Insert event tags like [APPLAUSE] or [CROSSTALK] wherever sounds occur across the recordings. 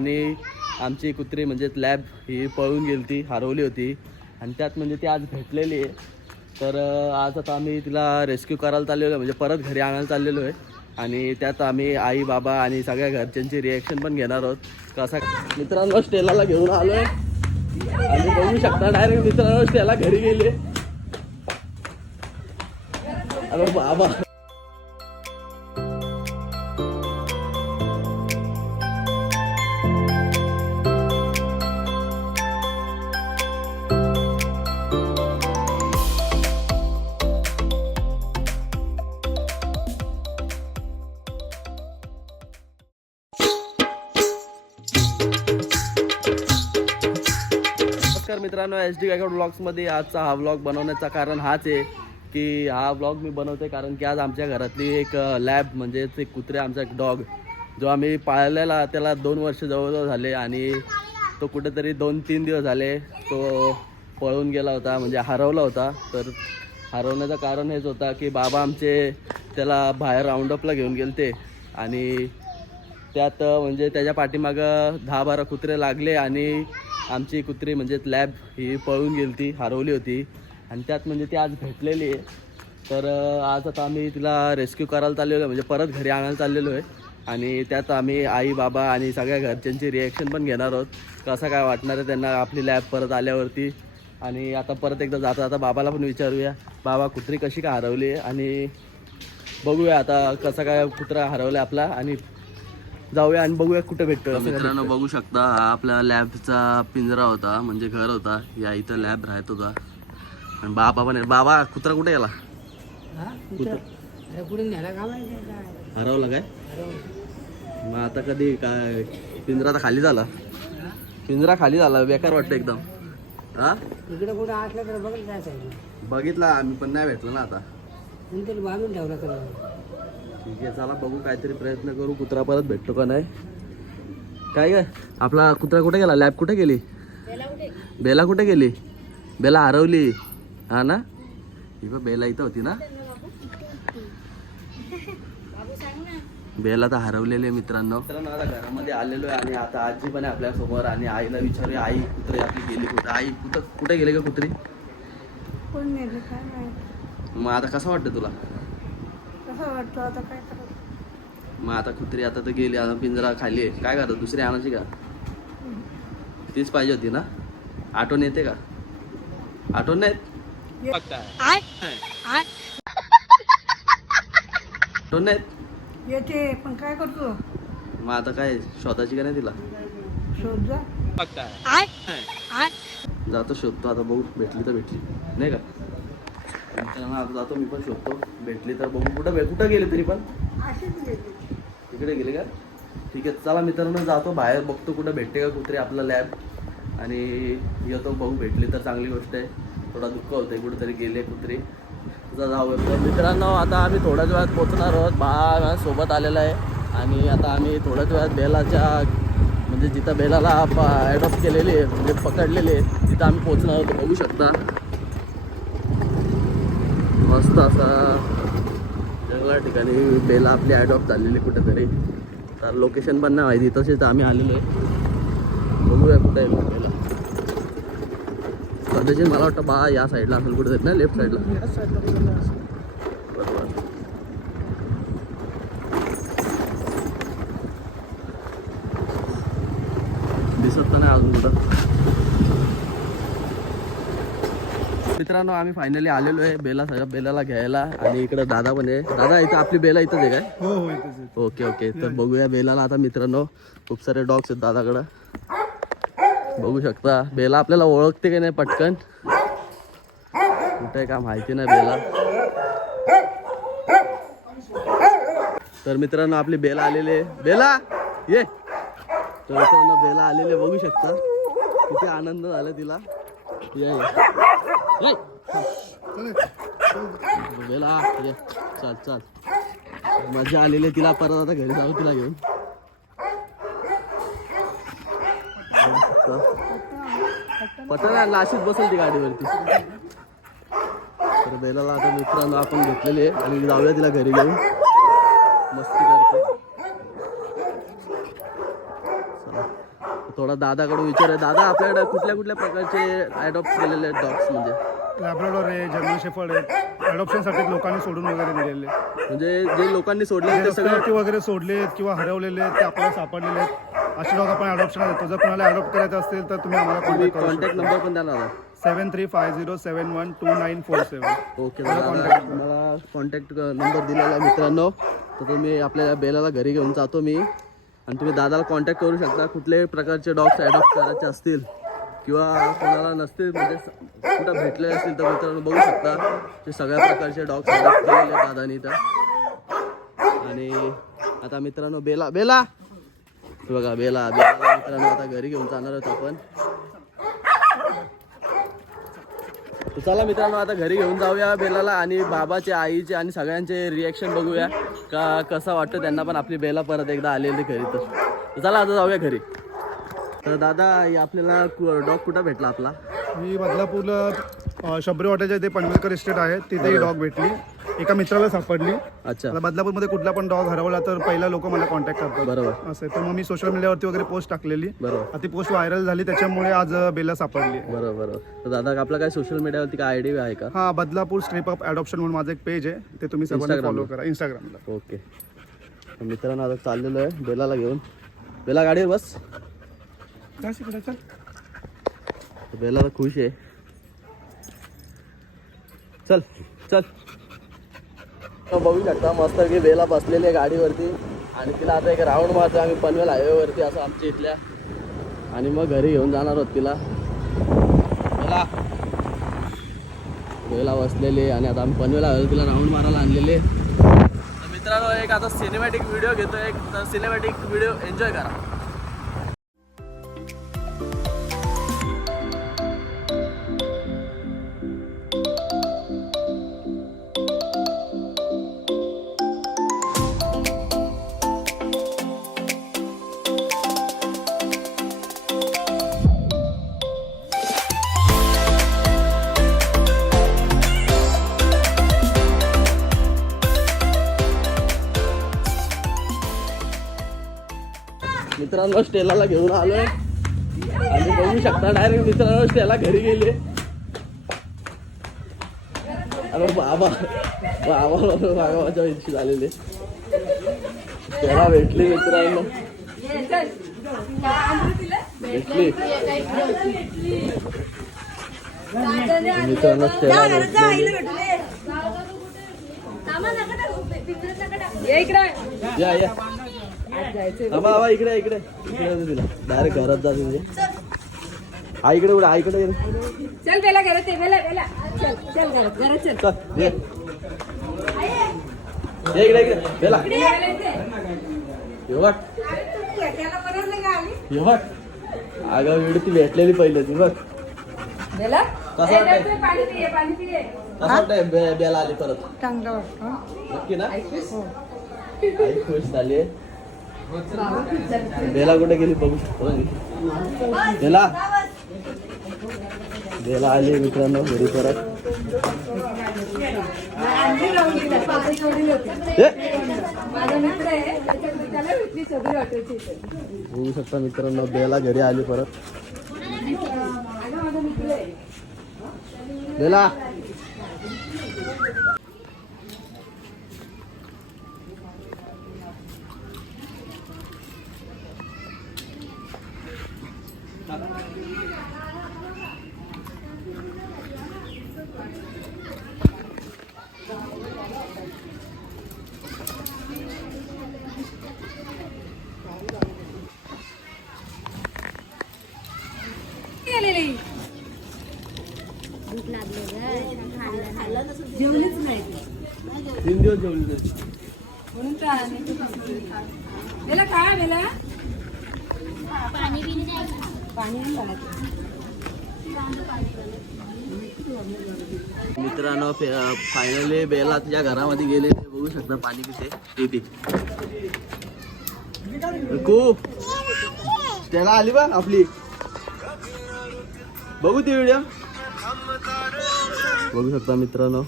आणि आमची कुत्री म्हणजे लॅब ही पळून गेली ती हरवली होती. आणि त्यात म्हणजे ती आज भेटलेली आहे. तर आज आता आम्ही तिला रेस्क्यू करायला चाललेलो आहे. म्हणजे परत घरी आणायला चाललेलो आहे. आणि त्यात आम्ही आई बाबा आणि सगळ्या घरच्यांची रिॲक्शन पण घेणार आहोत. कसा मित्रांनो स्टेलाला घेऊन आलो आहे आणि बघू शकता डायरेक्ट मित्रांनो स्टेला घरी गेले अरे बाबा. नमस्कार मित्रांनो एच डी गायकवाड ब्लॉग्समध्ये आजचा हा ब्लॉग बनवण्याचं कारण हाच आहे की हा ब्लॉग मी बनवते कारण की आज आमच्या घरातली एक लॅब म्हणजेच एक कुत्रे आमचा एक डॉग जो आम्ही पाळलेला त्याला दोन वर्ष जवळजवळ झाले आणि तो कुठेतरी दोन तीन दिवस झाले तो पळून गेला होता म्हणजे हरवला होता. तर हरवण्याचं कारण हेच होता की बाबा आमचे त्याला बाहेर राऊंडअपला घेऊन गेलते आणि त्यात म्हणजे त्याच्या पाठीमागं दहा बारा कुत्रे लागले आणि आमची कुत्री म्हणजे लॅब ही पळून गेली ती हरवली होती. आणि त्यात म्हणजे ती आज भेटलेली आहे. तर आज आता आम्ही तिला रेस्क्यू करायला चाललेलो आहे. म्हणजे परत घरी आणायला चाललेलो आहे. आणि त्यात आम्ही आई बाबा आणि सगळ्या घरच्यांची रिॲक्शन पण घेणार आहोत. कसं काय वाटणार आहे त्यांना आपली लॅब परत आल्यावरती? आणि आता परत एकदा जाता जाता बाबाला पण विचारूया. बाबा कुत्री कशी काय हरवली आहे? आणि बघूया आता कसा काय कुत्रा हरवला आपला. आणि जाऊया आणि बघूया कुठे भेटतो मित्रांनो बघू शकता हा आपल्या लॅबचा पिंजरा होता म्हणजे घर होता. या इथं लॅब राहत होता. आणि बाबा पण. बाबा कुत्रा कुठे गेला? कुठं कुठे न्यायला का माहिती काय हरवला काय? मग आता कधी? काय पिंजरा तर खाली झाला. पिंजरा खाली झाला. बेकार वाटतं एकदम. हा? इकडे कुठं असलं तर बघत जायचं बघितला आम्ही पण नाही भेटलो ना आता. बांधून ठेवला तर. ठीक आहे चला बघू काहीतरी प्रयत्न करू. कुत्रा परत भेटतो का नाही? काय काय आपला कुत्रा कुठे गेला? लॅब कुठे गेली? बेला कुठे? गेली? बेला हरवली. हा ना? ही बेला इथं होती ना? बेला तर हरवलेली आहे मित्रांनो. मित्रांनो आता घरामध्ये आलेलो आहे आणि आता आजी पण आहे आपल्यासमोर आणि आईला विचारूया आई कुत्री आपली गेली कुठे? आई कुठं कुठे गेली का कुत्री? मग आता कसं वाटतं तुला? कसं वाटतं आता काय करत मग आता कुत्री आता तर गेली आता पिंजरा खाली आहे. काय करतो? दुसरी आणायची का? तीच पाहिजे होती ना? आठवण येते का? आठवण नाहीत? आठवण नाहीत? येते पण काय करतो? मग आता काय शोधायची का नाही तिला? शोध जा. जातो शोधतो. आता बघू भेटली तर भेटली. नाही का? मित्रांनो आता जातो मी पण शोधतो. भेटली तर बघू. कुठं भे कुठं गेले तरी पण? तिकडे गेले का? ठीक आहे चला मित्रांनो जातो. बाहेर बघतो कुठं भेटते का कुत्रे आपलं लॅब आणि येतो बघू. भेटली तर चांगली गोष्ट आहे. थोडा दुःख होतंय कुठेतरी गेले कुत्रे जाऊ तर मित्रांनो आता आम्ही थोड्याच वेळात पोहोचणार आहोत. बा सोबत आलेला आहे. आणि आता आम्ही थोड्याच वेळात बेलाच्या म्हणजे जिथं बेलाला ॲडॉप्ट केलेली आहे म्हणजे पकडलेले आहे तिथं आम्ही पोहोचणार आहोत. बघू शकता. मस्त असा जंगला ठिकाणी बेला आपली ॲडॉप्ट झालेली कुठेतरी. तर लोकेशन पण नाही माहिती तसेच आम्ही आलेलो आहे. बघूया कुठे आहे बेला. कदाचित मला वाटतं बा या साईडला असेल कुठेतरी ना लेफ्ट साईडला बरोबर दिसत तर नाही अजून कुठं. मित्रांनो आम्ही फायनली आलेलो आहे बेला सगळ्या बेलाला घ्यायला. आणि इकडं दादा पण आहे. दादा इथं आपली बेला इथंच आहे काय? हो हो इथेच ओके ओके तर बघूया बेलाला आता मित्रांनो. खूप सारे डॉग्स आहेत दादाकडं. बघू शकता. बेला आपल्याला ओळखते की नाही पटकन? कुठे का माहिती नाही बेला. तर मित्रांनो आपली बेला आलेली आहे. बेला ये. तर मित्रांनो बेला आलेले बघू शकता. किती आनंद झाला तिला. ये ये. ये. ये चल चल मजा आलेली आहे तिला परत आता घरी जाऊ तिला घेऊन पटाला नाशिक बसेल ती गाडीवरती तर बैलाला आता मित्रांना आपण घेतलेली आहे आणि जाऊया तिला घरी घेऊन मस्ती करतो चला थोडा दादाकडून विचार दादा आपल्याकडे कुठल्या कुठल्या प्रकारचे अडॉप्ट केलेले डॉग्स म्हणजे? लॅब्राडॉर आहे जर्मन शेफर्ड आहे अडॉप्शनसाठी लोकांनी सोडून वगैरे दिलेले म्हणजे जे लोकांनी सोडले ते सगळं वगैरे सोडले आहेत किंवा हरवलेले आहेत ते आपल्याला सापडलेले आहेत. असे डॉग आपण अडॉप्शन देतो जर कोणाला अडॉप्ट करायचं असेल तर तुम्ही आम्हाला कॉन्टॅक्ट करू कॉन्टॅक्ट नंबर पण द्या ना seven three five zero seven one two nine four seven okay दादा मला कॉन्टॅक्ट नंबर दिलेला आहे मित्रांनो. तर तुम्ही आपल्या बेलाला घरी घेऊन जातो मी. आणि तुम्ही दादाला कॉन्टॅक्ट करू शकता. कुठल्याही प्रकारचे डॉग्स ॲडॉप्ट करायचे असतील किंवा कोणाला नसतील म्हणजे कुठं भेटले असतील तर मित्रांनो बघू शकता. ते सगळ्या प्रकारचे डॉग्स ॲडॉप्ट केलेले आहेत दादानी तर आणि आता मित्रांनो बेला बेला. बघा बेला बेला. मित्रांनो आता घरी घेऊन जाणार आहोत आपण. चला मित्रांनो आता घरी घेऊन जाऊया बेलाला आणि बाबाचे आईचे आणि सगळ्यांचे रिॲक्शन बघूया. का कसं वाटतं त्यांना पण? आपली बेला परत एकदा आलेली घरी तर. चला आता जाऊया घरी. तर दादा आपल्याला डॉग कुठं भेटला आपला? मी बदलापूरला अ, शबरी वाट्याच्या इथे पनवेलकर इस्टेट आहे. तिथे ही डॉग भेटली. एका मित्राला सापडली. अच्छा. आता बदलापूरमध्ये कुठला पण डॉग हरवला तर पहिला लोक मला कॉन्टॅक्ट करतात. बरोबर. असं आहे. तर मग मी सोशल मीडियावरती वगैरे पोस्ट टाकलेली. बरोबर. आता ती पोस्ट व्हायरल झाली त्याच्यामुळे आज बेला सापडली बरोबर बरोबर. तर दादा आपला काय सोशल मीडियावरती काय आयडी आहे का? हा बदलापूर स्ट्रीप अप अडॉप्शन म्हणून माझं एक पेज आहे. ते तुम्ही सर्वांनी Instagram फॉलो. करा. इंस्टाग्रामला ओके तर मित्रांनो आता चाललेलो आहे बेलाला घेऊन. बेला गाडीवर बस. तर बेलाला खुश आहे. चल चल. बघू शकता मस्त की वेला बसलेली आहे गाडीवरती. आणि तिला आता एक राऊंड मारतो आम्ही पनवेल हायवेवरती असं आमच्या इथल्या. आणि मग घरी घेऊन जाणार आहोत तिला. वेला वेला बसलेली आणि आता आम्ही पनवेल हायवेवर तिला राऊंड मारायला आणलेले तर मित्रांनो एक आता सिनेमॅटिक व्हिडिओ घेतो एक तर सिनेमॅटिक व्हिडिओ एन्जॉय करा. मित्रांनो स्टेलाला घेऊन आलोय. आणि बघू शकता डायरेक्ट मित्रांनो स्टेला घरी गेले. अरे बाबा बाबा बाबाच्या इच्छी झालेले. त्याला भेटली मित्रांनो. भेटली. मित्रांनो स्टेला भेटली. या या. बाबा बाबा इकडे इकडे. इकडे डायरेक्ट घरात जाते म्हणजे आईकडे उडा आईकडे. चल बेला घरात ये, बेला बेला चल चल घरात घरात चल. चल ये. ये इकडे इकडे. बेला. अगं वेळ ती भेटलेली पहिले ती बघ. बेला? कसं ए, वाटतंय? चल, पाणी पिये पाणी पिये. कसं वाटतंय? बे- बेला आली परत. चांगलं वाटतं. नक्की ना? आई खुश झाली बेला कुठे गेली बघू शकतो बेला. बेला आली मित्रांनो घरी परत. बघू शकता मित्रांनो बेला घरी आली परत. बेला गेलेली जेवलीच नाही ती. तीन दिवस जेवली नाही. म्हणून तर बेला काय बेला पाणी नाही मित्रांनो फायनली बेला तुझ्या घरामध्ये गेले. बघू शकता पाणी पिते येते कू त्याला आली बा आपली. बघू ती व्हिडिओ बघू शकता मित्रांनो.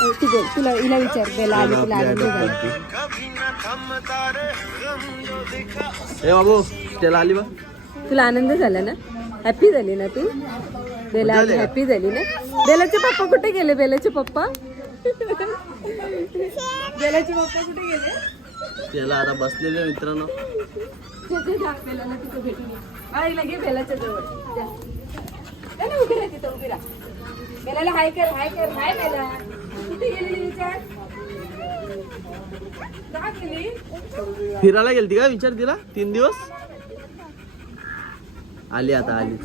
तू बोल तुला हिला विचार बेला आली तुला आनंद झाला. ए बाबू त्याला आली बा. तुला आनंद झाला ना? हॅपी झाली ना तू? बेला आली? हॅपी झाली ना? बेलाचे पप्पा कुठे गेले? बेलाचे पप्पा? बेलाचे पप्पा कुठे गेले? त्याला आता बसलेले मित्रांनो. बेलाला तिथं भेटून. आईला घे बेलाच्या जवळ. जा. जा ना, उभी राहा तिथं उभी राहा. बेलाला हाय कर हाय कर हाय बेला. कुठे विचार का गेली फिरायला गेलती का विचार तिला? तीन दिवस? आली आता आली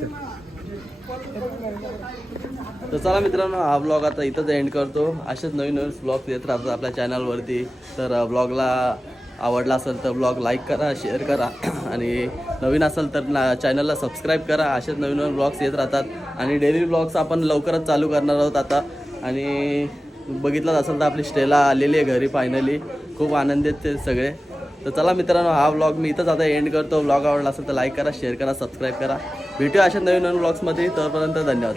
तर चला मित्रांनो हा ब्लॉग आता इथंच एंड करतो. असेच नवीन नवीन ब्लॉग येत राहतात आपल्या चॅनलवरती तर ब्लॉगला आवडला असेल तर ब्लॉग लाईक करा शेअर करा. [CLEARS THROAT] आणि नवीन असेल तर ना चॅनलला सबस्क्राईब करा. असेच नवीन नवीन ब्लॉग्स येत राहतात. आणि डेली ब्लॉग्स आपण लवकरच चालू करणार आहोत आता. आणि बघितलं असेल तर आपली स्टेला आलेली आहे घरी फायनली खूप आनंदी ते सगळे. तर चला मित्रांनो हा व्लॉग मी इथंच आता एंड करतो. व्लॉग आवडला असेल तर लाईक करा शेअर करा सबस्क्राईब करा. भेटूया अशा नवीन नवीन व्लॉग्समध्ये तोपर्यंत धन्यवाद.